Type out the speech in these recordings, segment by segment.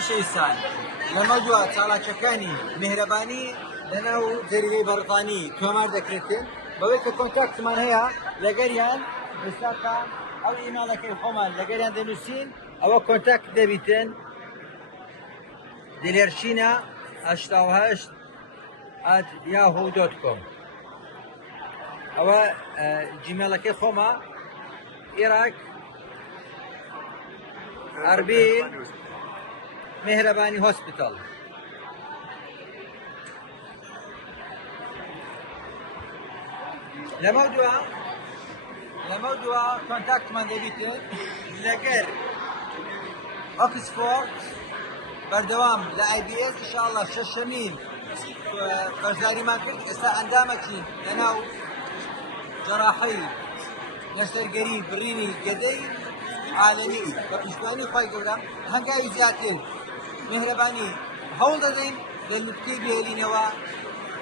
باشەویستان لەمە دووە چالاکیەکانی میهرەبانی لەناو جەریدەی بەرەوانی تۆمار دەکرێتن بەوەی کە کۆنتاکتمان هەیە لەگەریان ئێستاکە ئەو ئیماڵەکەی خۆمان لەگەریان دەنووسین ئەوە کۆنتاکت دەبیتن دلێر شینە 88@yahoo.com ئەوە جیمێڵەکەی خۆمە عێراق ئەربیل میهرەبانی هۆسپیتال لەمە دووە کۆنتاکتمان دەبیتن لەگەر ئۆکسفۆرد بەردەوام لە IBS ئینشاءالله شەشەمین بەرزاریمان کرد ئێستا ئەندامەچین لەناو جەراحەی نەشتەرگەری بڕینی گەدەی عالەمی بە پشتیوانی خۆی گەورە هەنگاوی زیاتر میهرەبانی هەوڵ دەدەین لە نوکتەی بهێنینەوە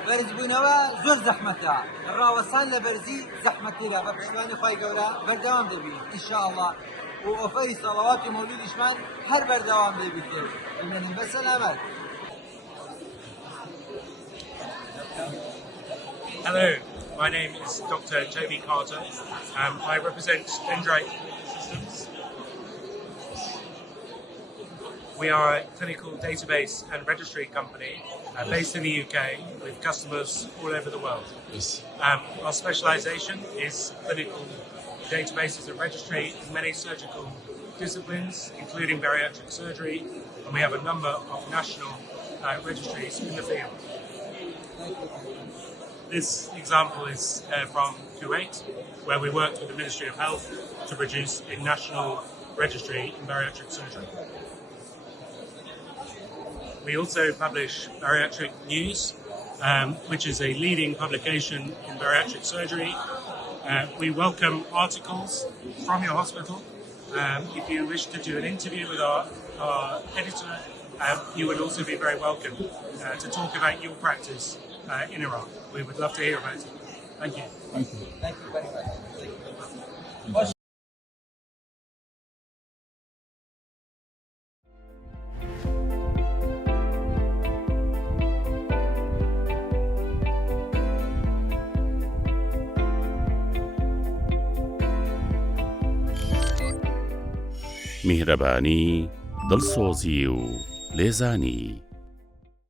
بەرزبوونەوە زۆر زەحمەتە ڕاوەسان لە بەرزی زەحمەتیرە بە پشتیوانی خۆی گەورە بەردەوام دەبین ئینشاءالله و ئۆفەری سەڵاوات و مەولودیشمان هەر بەردەوام دەبیتێ ئەمێنین بەسەلامەت. Hello, my name is Dr. Toby Carter. I represent Dendrite Systems. We are a clinical database and registry company based in the UK with customers all over the world. Yes. Our specialization is clinical databases and registry in many surgical disciplines, including bariatric surgery, and we have a number of national registries in the field. This example is from Kuwait, where we worked with the Ministry of Health to produce a national registry in bariatric surgery. We also publish Bariatric News, which is a leading publication in bariatric surgery. We welcome articles from your hospital. If you wish to do an interview with our editor, you would also be very welcome to talk about your practice in Iraq. We would love to hear about it. Thank you. Thank you. Thank you very much. میهرەبانی دڵسۆزی و لێزانی